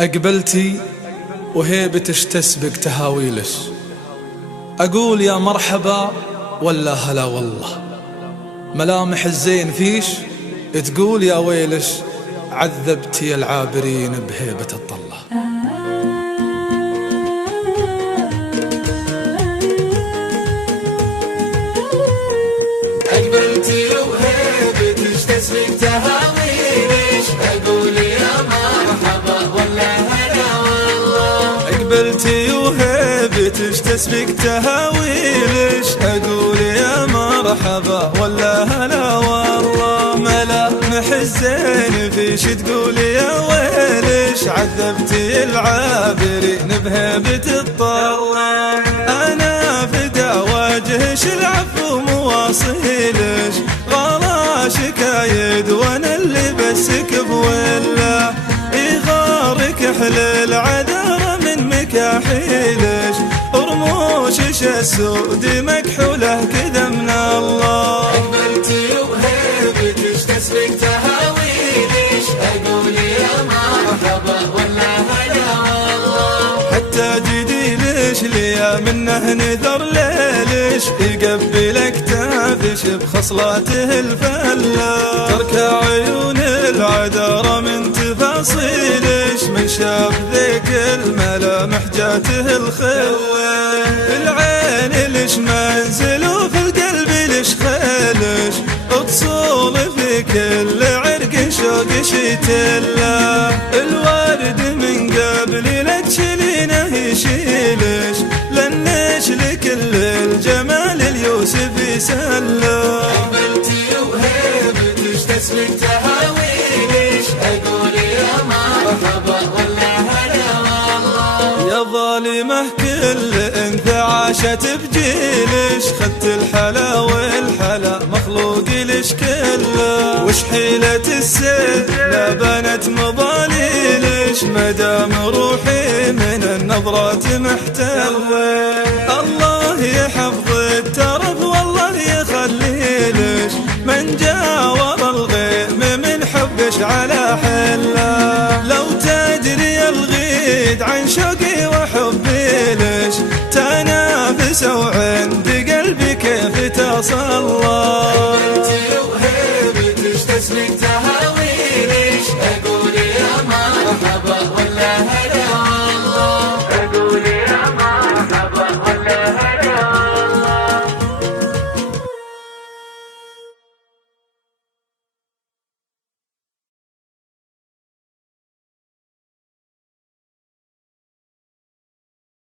أقبلتي وهيبتش تسبق تهاويلش، أقول يا مرحبا ولا هلا والله، ملامح الزين فيش تقول يا ويلش، عذبتي العابرين بهيبة الطلة. أقبلتي وهيبتش تسبق تهاويلش، أقول يا مرحبا ولا هلا والله. أقبلتي وهيبتش تسبق تهاويلش، أقول يا مرحبا ولا هلا والله، ملامح الزين فيش تقول يا ويلش، عذبتي العابرين بهيبة الطلة. أنا فدا وجهش العفو مواصيلش، غلا شكايد وانا اللي بسك بوله، يغارك احل العذر من مكاحيلش، رموشش السود مكحوله كذا من الله. أقبلتي وهيبتش تسبق تهاويلش، أقول يا مرحبا ولا هلا والله. حتى جديلش ليا منه نذر ليلش، يقبلك تافش بخصلاته الفله، تركع عيون العذر من تفاصيلش، من شاف ذيك الملامح جاته الخله، العين لش منزل وفي القلب لش خيلش، تصول في كل عرق شوق شتله، الورد من قبل لا تشيلينه يشيلش، لنش لكل الجمال اليوسف يسله. أقبلتي وهيبتش تسبق تهاويلش، أقول يا مرحبا ولا هلا والله. يا ظالمة كل انت عاشت بجيلش، خدت الحلا والحلا مخلوق لش كله، وش حيلة السيف لا بنت مضاليلش، مدام روحي من النظرات محتوى، الله يحفظ الترف والله يخليلش، من جاور الغيم من حبش على حله، لو تدري الغيد عن شوقي وحبي لش، تنافس وعند قلبي كيف تصلى.